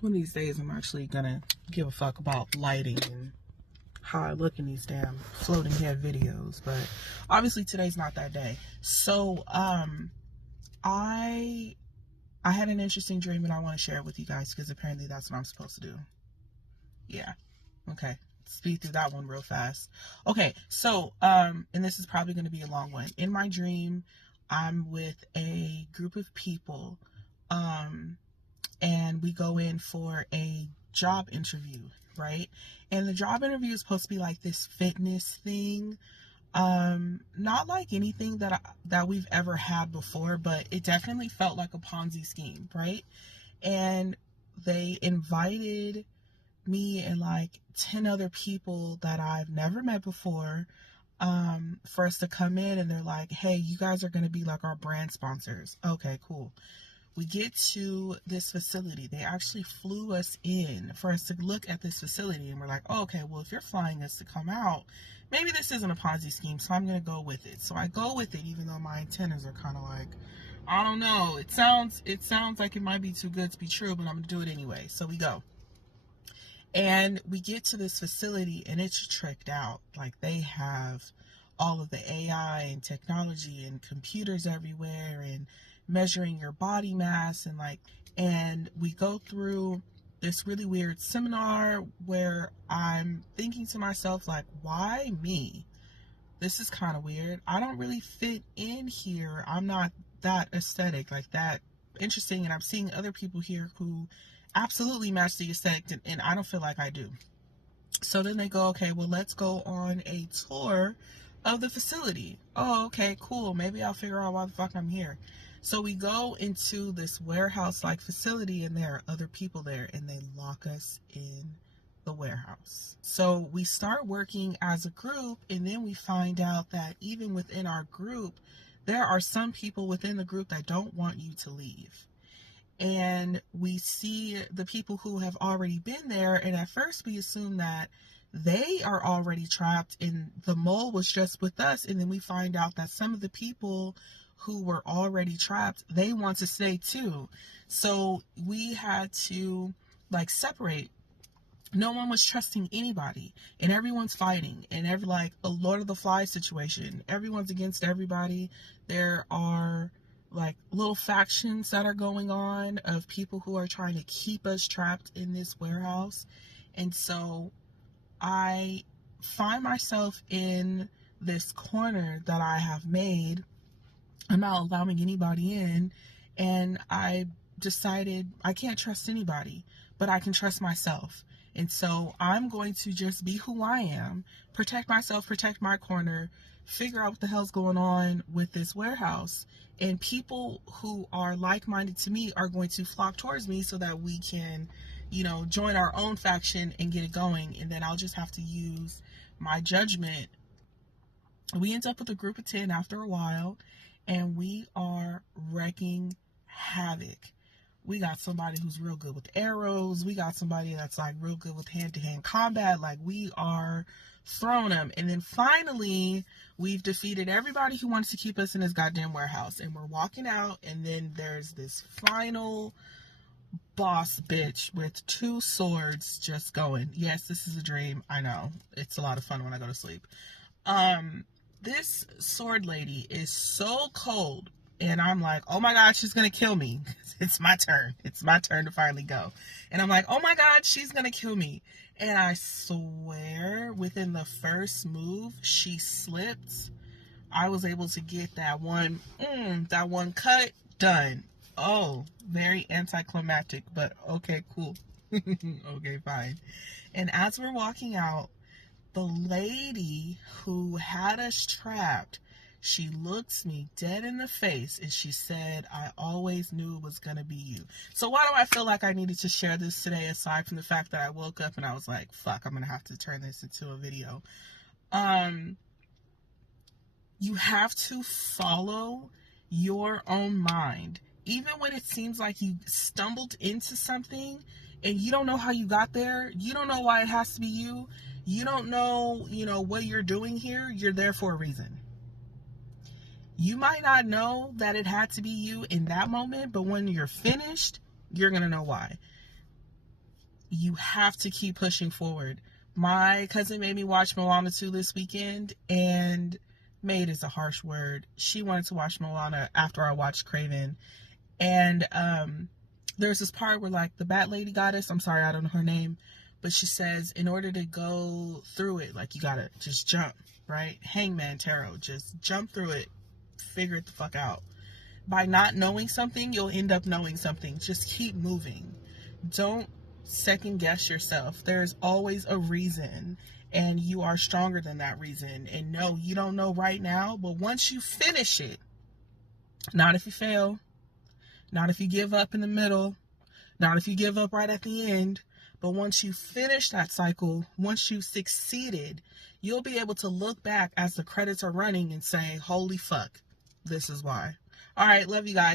One of these days, I'm actually gonna give a fuck about lighting and how I look in these damn floating head videos. But obviously, today's not that day. So, I had an interesting dream, and I want to share it with you guys because apparently that's what I'm supposed to do. Yeah. Okay. Speed through that one real fast. Okay. So, and this is probably going to be a long one. In my dream, I'm with a group of people. And we go in for a job interview, right? And the job interview is supposed to be like this fitness thing. Not like anything that we've ever had before, but it definitely felt like a Ponzi scheme, right? And they invited me and like 10 other people that I've never met before, for us to come in, and they're like, hey, you guys are going to be like our brand sponsors. Okay, cool. We get to this facility. They actually flew us in for us to look at this facility. And we're like, oh, okay, well, if you're flying us to come out, maybe this isn't a Ponzi scheme, so I'm going to go with it. So I go with it, even though my antennas are kind of like, I don't know. It sounds like it might be too good to be true, but I'm going to do it anyway. So we go. And we get to this facility, and it's tricked out. Like, they have all of the AI and technology and computers everywhere and measuring your body mass, and we go through this really weird seminar where I'm thinking to myself, like, why me? This is kind of weird. I don't really fit in here. I'm not that aesthetic, like that interesting, and I'm seeing other people here who absolutely match the aesthetic, and I don't feel like I do. So then they go, okay, well, let's go on a tour of the facility. Oh, okay, cool. Maybe I'll figure out why the fuck I'm here. So we go into this warehouse-like facility, and there are other people there, and they lock us in the warehouse. So we start working as a group, and then we find out that even within our group, there are some people within the group that don't want you to leave. And we see the people who have already been there, and at first we assume that they are already trapped and the mole was just with us, and then we find out that some of the people who were already trapped, they want to stay too. So we had to like separate. No one was trusting anybody, and everyone's fighting, and like a Lord of the Flies situation. Everyone's against everybody. There are like little factions that are going on of people who are trying to keep us trapped in this warehouse. And so I find myself in this corner that I have made. I'm not allowing anybody in, and I decided I can't trust anybody, but I can trust myself. And so I'm going to just be who I am, protect myself, protect my corner, figure out what the hell's going on with this warehouse. And people who are like-minded to me are going to flock towards me so that we can, join our own faction and get it going. And then I'll just have to use my judgment. We end up with a group of 10 after a while, and we are wrecking havoc. We got somebody who's real good with arrows. We got somebody that's like real good with hand-to-hand combat. Like, we are throwing them. And then finally, we've defeated everybody who wants to keep us in this goddamn warehouse. And we're walking out, and then there's this final boss bitch with 2 swords just going. Yes, this is a dream. I know. It's a lot of fun when I go to sleep. This sword lady is so cold, and I'm like, oh my god, she's gonna kill me. It's my turn to finally go. And I'm like, oh my god, she's gonna kill me. And I swear, within the first move, she slipped. I was able to get that one cut done. Oh, very anticlimactic, but okay, cool. Okay, fine. And as we're walking out, the lady who had us trapped, she looks me dead in the face, and she said, I always knew it was going to be you. So why do I feel like I needed to share this today, aside from the fact that I woke up and I was like, fuck, I'm going to have to turn this into a video. You have to follow your own mind. Even when it seems like you stumbled into something and you don't know how you got there, you don't know why it has to be you, you don't know, what you're doing here, you're there for a reason. You might not know that it had to be you in that moment, but when you're finished, you're going to know why. You have to keep pushing forward. My cousin made me watch Moana 2 this weekend, and made is a harsh word. She wanted to watch Moana after I watched Craven. And there's this part where, like, the Bat Lady goddess, I'm sorry, I don't know her name, but she says, in order to go through it, like, you gotta just jump, right? Hangman Tarot, just jump through it, figure it the fuck out. By not knowing something, you'll end up knowing something. Just keep moving. Don't second guess yourself. There's always a reason, and you are stronger than that reason. And no, you don't know right now, but once you finish it, not if you fail, not if you give up in the middle, not if you give up right at the end, but once you finish that cycle, once you've succeeded, you'll be able to look back as the credits are running and say, holy fuck, this is why. All right, love you guys.